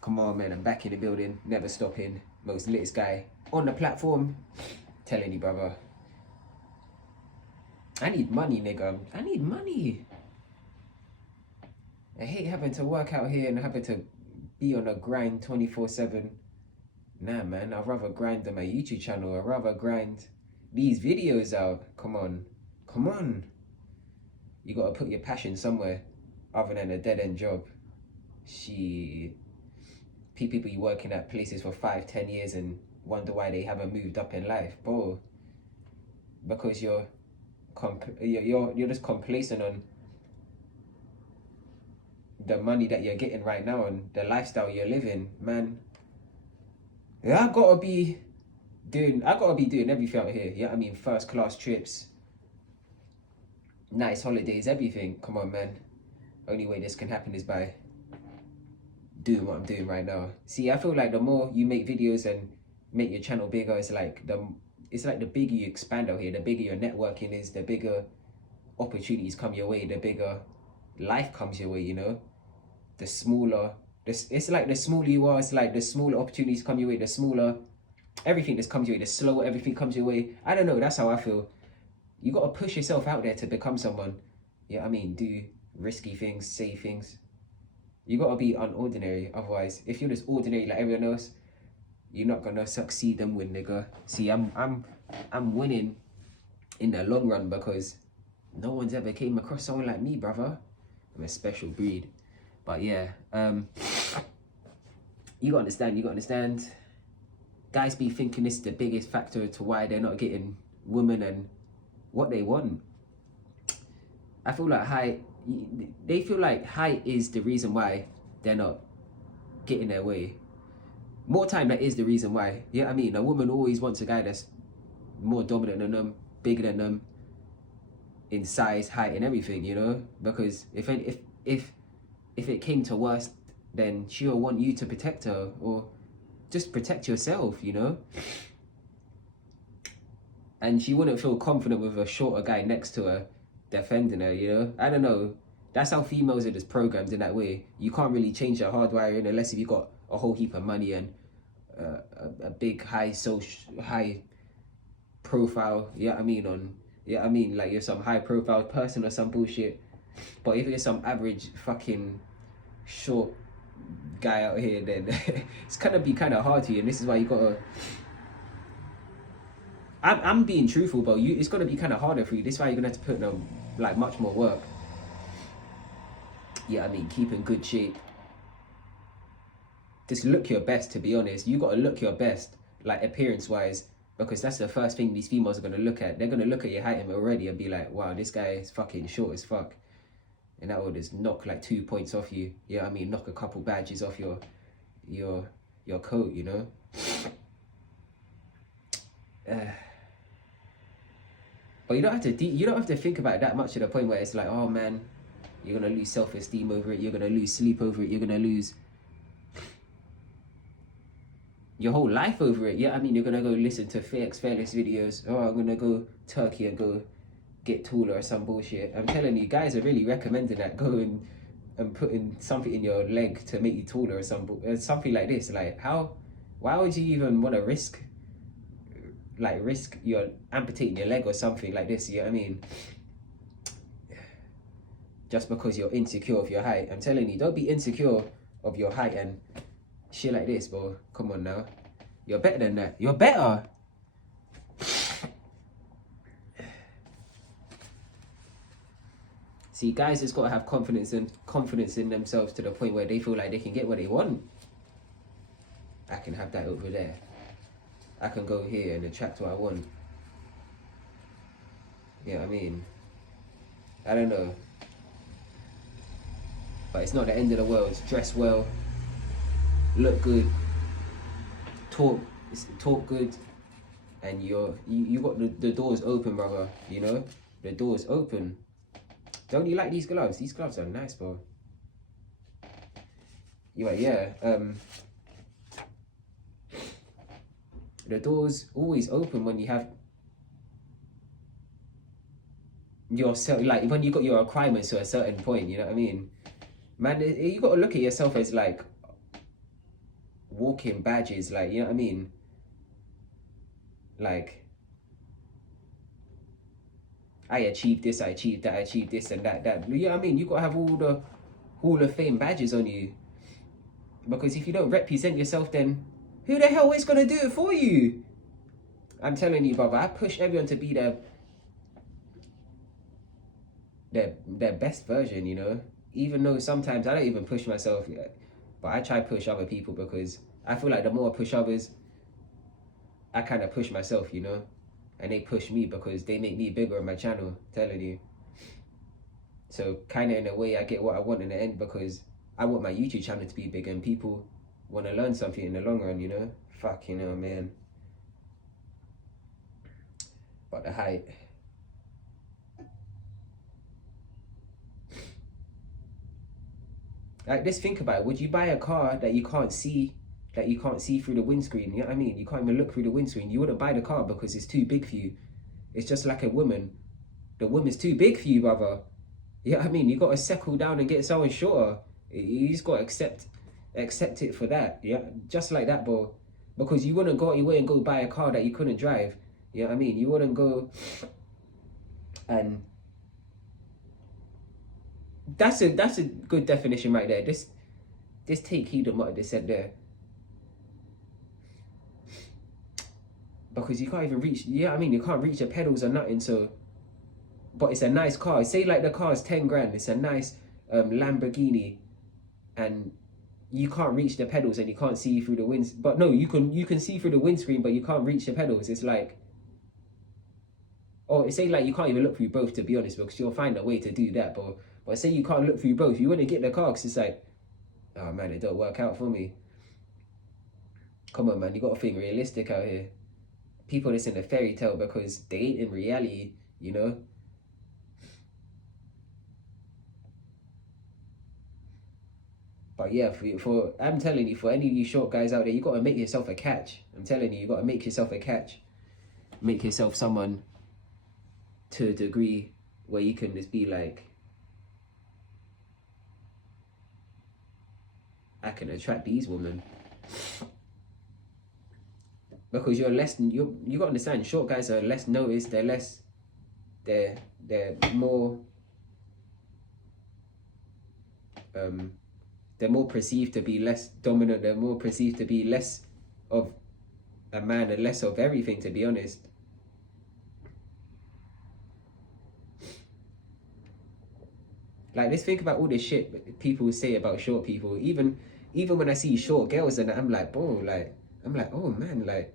Come on, man, I'm back in the building, never stopping. Most litest guy on the platform. Telling you, brother. I need money, nigga. I need money. I hate having to work out here and having to be on a grind 24/7. Nah, man, I'd rather grind on my YouTube channel. I'd rather grind these videos out. Come on. Come on. You gotta put your passion somewhere other than a dead-end job. Shit. People be working at places for 5-10 years and wonder why they haven't moved up in life, bro. Because you're just complacent on the money that you're getting right now and the lifestyle you're living, man. Yeah, I gotta be doing everything out here. Yeah, I mean, first class trips, nice holidays, everything. Come on, man. Only way this can happen is by doing what I'm doing right now. See, I feel like the more you make videos and make your channel bigger, it's like the bigger you expand out here, the bigger your networking is, the bigger opportunities come your way, the bigger life comes your way, you know? The smaller, it's like the smaller you are, it's like the smaller opportunities come your way, the smaller everything just comes your way, the slower everything comes your way. I don't know, that's how I feel. You gotta push yourself out there to become someone. Yeah, I mean, do risky things, say things. You gotta be unordinary, otherwise, if you're just ordinary like everyone else, you're not gonna succeed and win, nigga. See, I'm winning in the long run because no one's ever came across someone like me, brother. I'm a special breed. But yeah, you gotta understand. Guys be thinking this is the biggest factor to why they're not getting women and what they want. I feel like they feel like height is the reason why they're not getting their way. More time, that is the reason why. Yeah, I mean, a woman always wants a guy that's more dominant than them, bigger than them, in size, height, and everything, you know? Because if it came to worst, then she'll want you to protect her or just protect yourself, you know? And she wouldn't feel confident with a shorter guy next to her defending her, you know? I don't know. That's how females are just programmed in that way. You can't really change your hardwiring unless if you got a whole heap of money and a big high profile. Yeah, I mean, like you're some high profile person or some bullshit. But if you're some average fucking short guy out here, then it's gonna be kind of hard to you. And this is why you gotta. I'm being truthful, but it's gonna be kind of harder for you. This is why you're gonna have to put in like much more work. Yeah, I mean, keep in good shape. Just look your best, to be honest. You gotta look your best, like appearance-wise, because that's the first thing these females are gonna look at. They're gonna look at your height already and be like, wow, this guy is fucking short as fuck. And that will just knock like 2 points off you. Yeah, I mean, knock a couple badges off your coat, you know? But you don't have to think about it that much to the point where it's like, oh man, you're gonna lose self-esteem over it, you're gonna lose sleep over it, you're gonna lose your whole life over it. Yeah, I mean, you're gonna go listen to Fearless videos. Oh, I'm gonna go Turkey and go get taller or some bullshit. I'm telling you, guys are really recommending that. Going and putting something in your leg to make you taller or something like this. Like, why would you even want to risk your amputating your leg or something like this? You know what I mean? Just because you're insecure of your height. I'm telling you, don't be insecure of your height and shit like this, bro. Come on now. You're better than that. You're better. See, guys just gotta have confidence in themselves to the point where they feel like they can get what they want. I can have that over there. I can go here and attract what I want. Yeah, I mean, I don't know. But it's not the end of the world. Dress well, look good, talk good, and you got the doors open, brother. You know, the doors open. Don't you like these gloves? These gloves are nice, bro. Yeah. The doors always open when you have yourself, like when you got your requirements to a certain point. You know what I mean? Man, you got to look at yourself as like walking badges, like, you know what I mean? Like, I achieved this, I achieved that, I achieved this and that. You know what I mean? You gotta have all the Hall of Fame badges on you. Because if you don't represent yourself, then who the hell is gonna do it for you? I'm telling you, brother, I push everyone to be their best version, you know? Even though sometimes I don't even push myself yet. But I try to push other people because I feel like the more I push others, I kind of push myself, you know? And they push me because they make me bigger on my channel, telling you. So kind of in a way, I get what I want in the end because I want my YouTube channel to be big and people want to learn something in the long run, you know? Fuck, you know, man. But the height. Like, just think about it. Would you buy a car that you can't see, through the windscreen? You know what I mean? You can't even look through the windscreen. You wouldn't buy the car because it's too big for you. It's just like a woman. The woman's too big for you, brother. You know what I mean? You got to settle down and get someone shorter. You just got to accept it for that. Yeah, just like that, bro. Because you wouldn't go out your way and go buy a car that you couldn't drive. You know what I mean? You wouldn't go and that's a good definition right there. Just take heed of what they said there. Because you can't even reach, yeah, I mean, you can't reach the pedals or nothing. So, but it's a nice car. Say like the car is 10 grand. It's a nice Lamborghini, and you can't reach the pedals and you can't see through the winds. But no, you can see through the windscreen, but you can't reach the pedals. It's like, or say like you can't even look through both, to be honest, because you'll find a way to do that. But say you can't look through both, you wouldn't get the car because it's like, oh man, it don't work out for me. Come on, man, you got to think realistic out here. People that's in a fairy tale because they ain't in reality, you know. But yeah, for I'm telling you, for any of you short guys out there, you got to make yourself a catch. I'm telling you, you got to make yourself a catch. Make yourself someone to a degree where you can just be like, I can attract these women. Because you're less, you got to understand, short guys are less noticed. They're less, they're more, they're more perceived to be less dominant. They're more perceived to be less of a man and less of everything, to be honest. Like, let's think about all the shit people say about short people. Even when I see short girls and I'm like, bro, like, I'm like, oh man, like,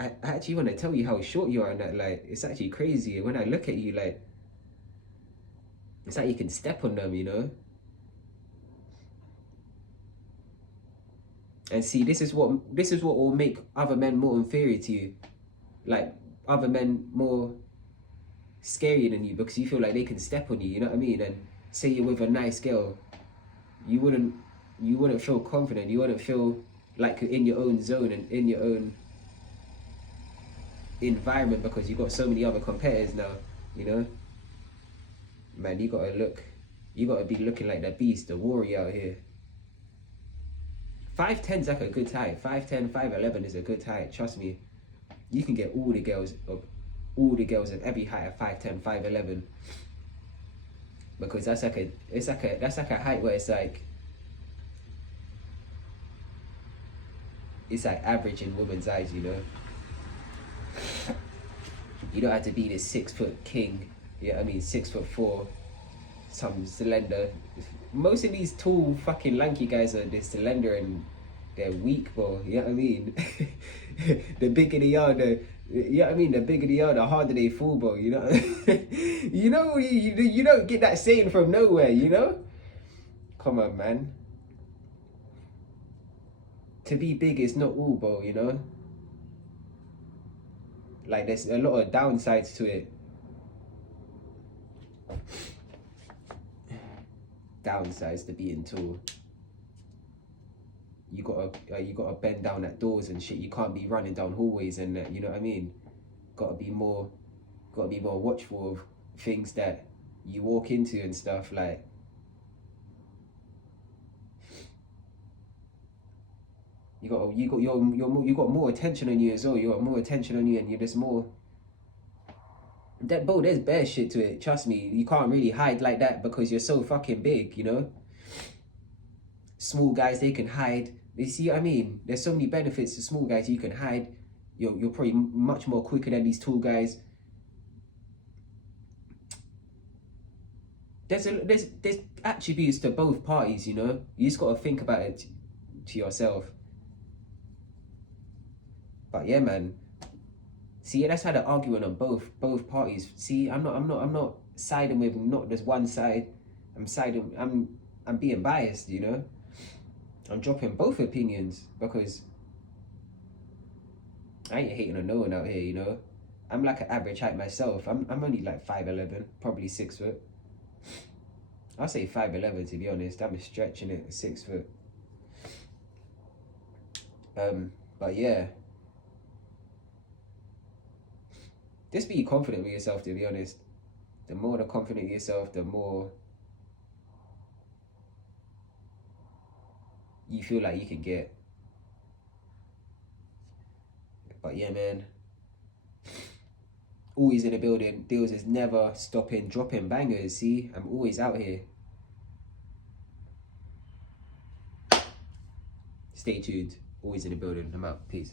I actually want to tell you how short you are, and that, like, it's actually crazy. When I look at you, like, it's like you can step on them, you know. And see, this is what will make other men more inferior to you, like other men more scarier than you, because you feel like they can step on you. You know what I mean? And say you're with a nice girl, you wouldn't feel confident. You wouldn't feel like you're in your own zone and in your own environment because you got so many other competitors now. You know, man, you gotta be looking like the beast, the warrior out here. 5'10's like a good height. 5'10", 5'11" is a good height. Trust me, you can get all the girls of every height at 5'10", 5'11", because that's like a height where it's like average in women's eyes, you know. You don't have to be this 6-foot king. Yeah, I mean 6'4", some slender. Most of these tall fucking lanky guys are this slender and they're weak, bro. You know what I mean? The bigger they are, the bigger they are, the harder they fall, bro. You know, you don't get that saying from nowhere. You know, come on, man. To be big is not all, bro. You know, like there's a lot of downsides to it. Downsides to being tall. You gotta bend down at doors and shit. You can't be running down hallways and you know what I mean. Gotta be more watchful of things that you walk into and stuff, like. You got more attention on you as well. You got more attention on you, and you're just more. That bro, there's bare shit to it. Trust me, you can't really hide like that because you're so fucking big. You know. Small guys, they can hide. You see what I mean? There's so many benefits to small guys. You can hide. You're probably much more quicker than these tall guys. There's attributes to both parties, you know. You just gotta think about it to yourself. But yeah, man. See, that's how they're arguing on both parties. See, I'm not siding with not just one side. I'm being biased, you know. I'm dropping both opinions because I ain't hating on no one out here, you know. I'm like an average height myself. I'm only like 5'11", probably 6 foot. I'll say 5'11" to be honest. I'm stretching it 6 foot. But yeah. Just be confident with yourself, to be honest. The more the confident with yourself, the more you feel like you can get. But yeah, man. Always in the building. Deals is never stopping, dropping bangers. See, I'm always out here. Stay tuned. Always in the building. I'm out. Peace.